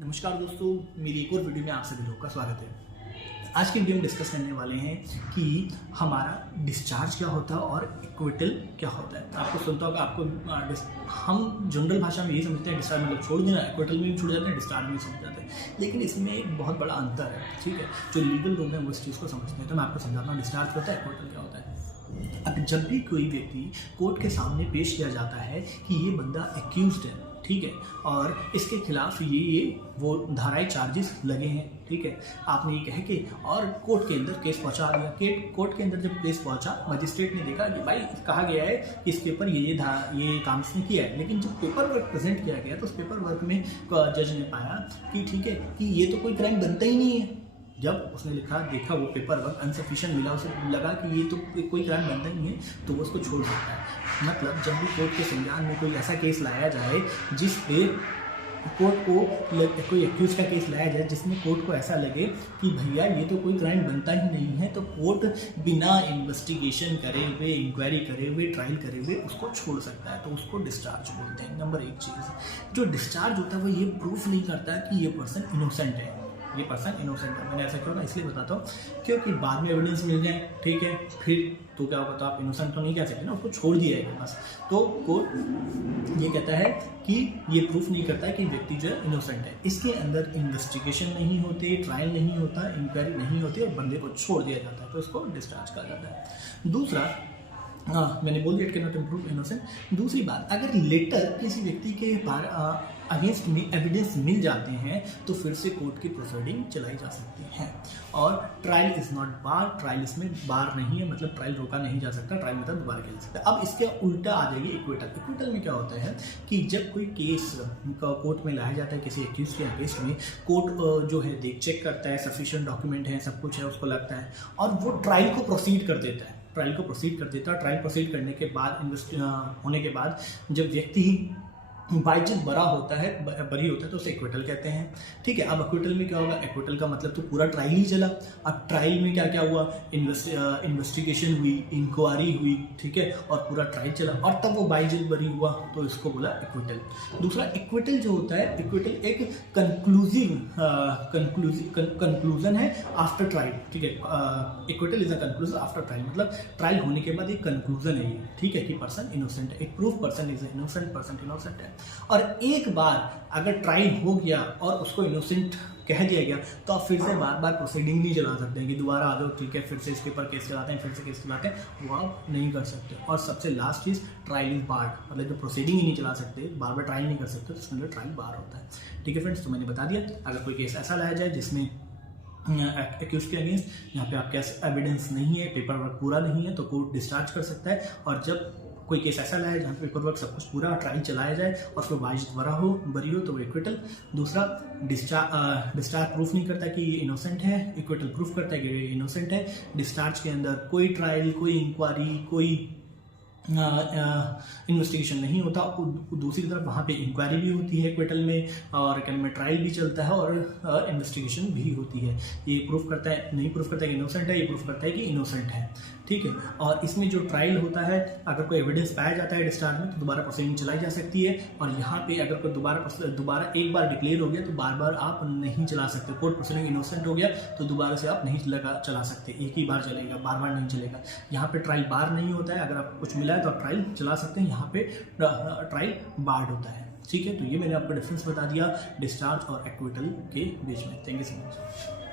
नमस्कार दोस्तों, मेरी एक और वीडियो में आप सभी लोगों का स्वागत है। आज की वीडियो में डिस्कस करने वाले हैं कि हमारा डिस्चार्ज क्या होता है और इक्विटल क्या होता है। आपको सुनता होगा, हम जनरल भाषा में यही समझते हैं डिस्चार्ज मतलब छोड़ देना, इक्विटल में भी छूट जाते हैं, डिस्चार्ज में भी समझ जाते हैं, लेकिन इसमें एक बहुत बड़ा अंतर है। ठीक है, जो लीगल लोग हैं वो इस चीज़ को समझते हैं, तो मैं आपको समझाता हूँ डिस्चार्ज क्या होता है, इक्विटल क्या होता है। अब जब भी कोई व्यक्ति कोर्ट के सामने पेश किया जाता है कि ये बंदा एक्यूज्ड है, ठीक है, और इसके खिलाफ ये वो धाराएं चार्जेस लगे हैं, ठीक है, आपने ये कह के और कोर्ट के अंदर केस पहुंचा दिया। कोर्ट के अंदर जब केस पहुंचा, मजिस्ट्रेट ने देखा कि भाई कहा गया है कि इस पेपर ये काम इसने किया है, लेकिन जब पेपर वर्क प्रेजेंट किया गया तो उस पेपर वर्क में जज ने पाया कि ठीक है कि ये तो कोई क्राइम बनता ही नहीं है। जब उसने देखा वो पेपर वर्क अनसफिशिएंट मिला, उसे लगा कि ये तो कोई क्राइम बनता ही नहीं है, तो वो उसको छोड़ सकता है। मतलब जब भी कोर्ट के संज्ञान में कोई ऐसा केस लाया जाए जिस पे कोर्ट को कोई एक्यूज का केस लाया जाए जिसमें कोर्ट को ऐसा लगे कि भैया ये तो कोई क्राइम बनता ही नहीं है, तो कोर्ट बिना इन्वेस्टिगेशन करे हुए, इंक्वायरी करे हुए, ट्रायल करे हुए उसको छोड़ सकता है, तो उसको डिस्चार्ज बोलते हैं। नंबर एक चीज़, जो डिस्चार्ज होता है वो ये प्रूफ नहीं करता कि ये पर्सन इनोसेंट है, ये पर्सन इनोसेंट है। मैंने ऐसा क्यों ना इसलिए बताता हूँ क्योंकि बाद में एविडेंस मिल जाए, ठीक है, फिर तो क्या होगा, तो आप इनोसेंट तो नहीं कह सकते ना, उसको छोड़ दिया है बस। तो कोर्ट ये कहता है कि ये प्रूफ नहीं करता है कि व्यक्ति जो है इनोसेंट है। इसके अंदर इन्वेस्टिगेशन नहीं होती, ट्रायल नहीं होता, इंक्वायरी नहीं होती और बंदे को छोड़ दिया जाता है, तो इसको डिस्चार्ज कहा जाता है। दूसरा, मैंने बोल दिया it can not improve innocent. दूसरी बात, अगर लेटर किसी व्यक्ति के अगेंस्ट में एविडेंस मिल जाते हैं तो फिर से कोर्ट की प्रोसीडिंग चलाई जा सकती है। और trial is not bar, trial इसमें बार नहीं है, मतलब ट्रायल रोका नहीं जा सकता, ट्रायल मतलब दोबारा किया जा सकता है। अब इसके उल्टा आ जाइए इक्विटल। इक्विटल में क्या होता है कि जब कोई केस कोर्ट में लाया जाता है किसी एक्यूज के अगेंस्ट में, कोर्ट जो है चेक करता है, सफिशिएंट डॉक्यूमेंट है, सब कुछ है, उसको लगता है और वो ट्रायल को प्रोसीड कर देता है। ट्रायल प्रोसीड करने के बाद होने के बाद जब व्यक्ति बाइज्जत बरी होता है तो उसे एक्विटल कहते हैं। ठीक है, अब एक्विटल में क्या होगा, एक्विटल का मतलब तो पूरा ट्रायल ही चला। अब ट्रायल में क्या क्या हुआ, इन्वेस्टिगेशन हुई, इंक्वायरी हुई, ठीक है, और पूरा ट्रायल चला और तब वो बाइज्जत बरी हुआ, तो इसको बोला एक्विटल। दूसरा, एक्विटल जो होता है, एक्विटल एक कंक्लूजन है आफ्टर ट्रायल, ठीक है, acquittal is a conclusion after trial, मतलब ट्रायल होने के बाद एक कंक्लूजन है ये, ठीक है, कि पर्सन इनोसेंट है, एक proof person is innocent, person innocent है। और एक बार अगर ट्रायल हो गया और उसको इनोसेंट कह दिया गया तो आप फिर से बार बार प्रोसीडिंग नहीं चला सकते हैं कि दोबारा आ जाओ, ठीक है, फिर से इसके ऊपर केस चलाते हैं, फिर से केस चलाते हैं, वो आप नहीं कर सकते। और सबसे लास्ट चीज़, ट्रायल इज बार, मतलब जो प्रोसीडिंग ही नहीं चला सकते, बार बार ट्रायल नहीं कर सकते, तो उसके अंदर ट्रायल बार होता है। ठीक है फ्रेंड्स, तो मैंने बता दिया, अगर कोई केस ऐसा लाया जाए जिसमें एक्यूज के अगेंस्ट यहाँ पे आपके एविडेंस नहीं है, पेपर वर्क पूरा नहीं है, तो कोर्ट डिस्चार्ज कर सकता है। और जब कोई केस ऐसा लाया जहाँ पे पेपर वर्क सब कुछ पूरा ट्रायल चलाया जाए और उसमें बाइज्जत बरी हो तो वो इक्विटल। दूसरा, डिस्चार्ज प्रूफ नहीं करता कि ये इनोसेंट है, इक्विटल प्रूफ करता है कि ये इनोसेंट है। डिस्चार्ज के अंदर कोई ट्रायल, कोई इंक्वायरी, कोई इन्वेस्टिगेशन नहीं होता। दूसरी तरफ वहाँ पे इंक्वायरी भी होती है इक्विटल में, और में ट्रायल भी चलता है और इन्वेस्टिगेशन भी होती है। ये प्रूफ करता है, नहीं प्रूफ करता है कि इनोसेंट है, ये प्रूफ करता है कि इनोसेंट है, ठीक है। और इसमें जो ट्रायल होता है, अगर कोई एविडेंस पाया जाता है डिस्चार्ज में तो दोबारा प्रोसीडिंग चलाई जा सकती है। और यहाँ पे अगर कोई दोबारा एक बार डिक्लेयर हो गया तो बार बार आप नहीं चला सकते। कोर्ट प्रोसीडिंग इनोसेंट हो गया तो दोबारा से आप नहीं चला सकते, एक ही बार चलेगा, बार बार नहीं चलेगा। यहाँ पे ट्रायल बार नहीं होता है, अगर आप कुछ मिला है तो आप ट्रायल चला सकते हैं, यहाँ पे ट्रायल बार्ड होता है। ठीक है, तो ये मैंने आपको डिफरेंस बता दिया डिस्चार्ज और एक्विटल के बीच में। Thank you so much.